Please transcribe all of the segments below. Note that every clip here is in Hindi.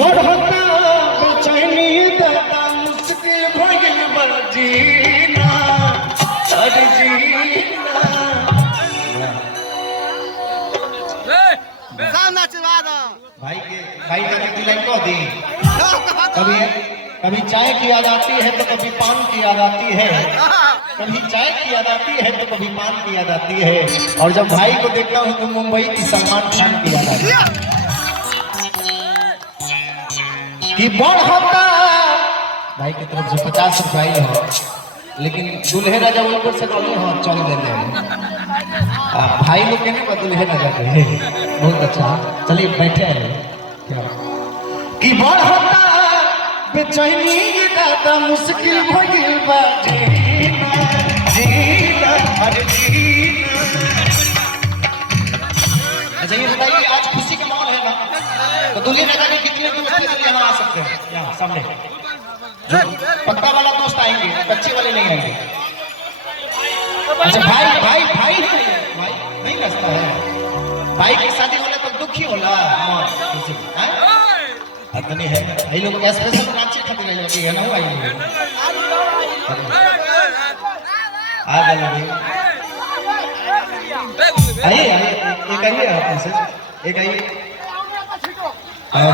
बढ़ता बेचैनी दादा मुश्किल भइल बा जीना हर जीना। भाई का कितनी लाइन कह दी। कभी चाय की याद आती है तो कभी पान की याद आती है, कभी चाय की याद आती है तो कभी पान की याद आती है, और जब भाई को देखता हूँ तो मुंबई की सलमान खान की याद आती है कि बढ़ता। भाई की तरफ से 50 रुपये हो, लेकिन दूल्हे राजा ऊपर से बोले हाँ चल देने भाई लोग के ना दूल्हे राजा के बहुत अच्छा। चलिए बैठे हैं क्या कि बढ़ता बेचैनी दादा मुश्किल भइल बा जीना जीना हर जीना। अच्छा ये बताइए आज खुशी का माहौल है ना, तो दूल्हे राजा के कितने दोस्त यहाँ आ सकते हैं? यहाँ सामने पक्का वाला दोस्त आएंगे, बच्चे वाले नहीं आएंगे। अच्छा भाई भाई भाई भाई नहीं रखता है, भाई की शादी होने तो दुखी होला नहीं है। ये लोग स्पेशल नाचे खातिर आइल कि है ना भाई आ गए आइए एक आइए आपन से एक आइए। हां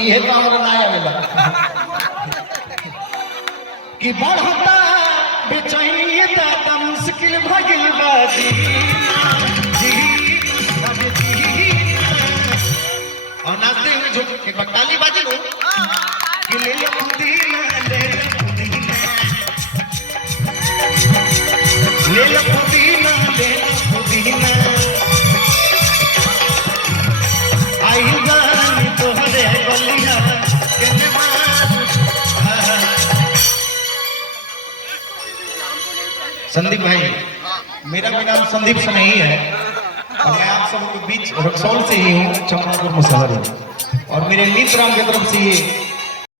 ये तो हमरा ना आवेला कि बढ़ता बेचैनी दादा मुश्किल भइल बा जीना जीना और नाचते हुए जो एक बार ताली बाजी लो कि ले लो पुदीना ले लो पुदीना ले लो पुदीना आई जानी तोहरे गलिया के संदीप भाई, मेरा भी नाम संदीप से नहीं है और मैं आप सबके बीच रक्सौल से ही हूँ, चमनापुर मुसहरी, और मेरे मित्र राम की तरफ से ये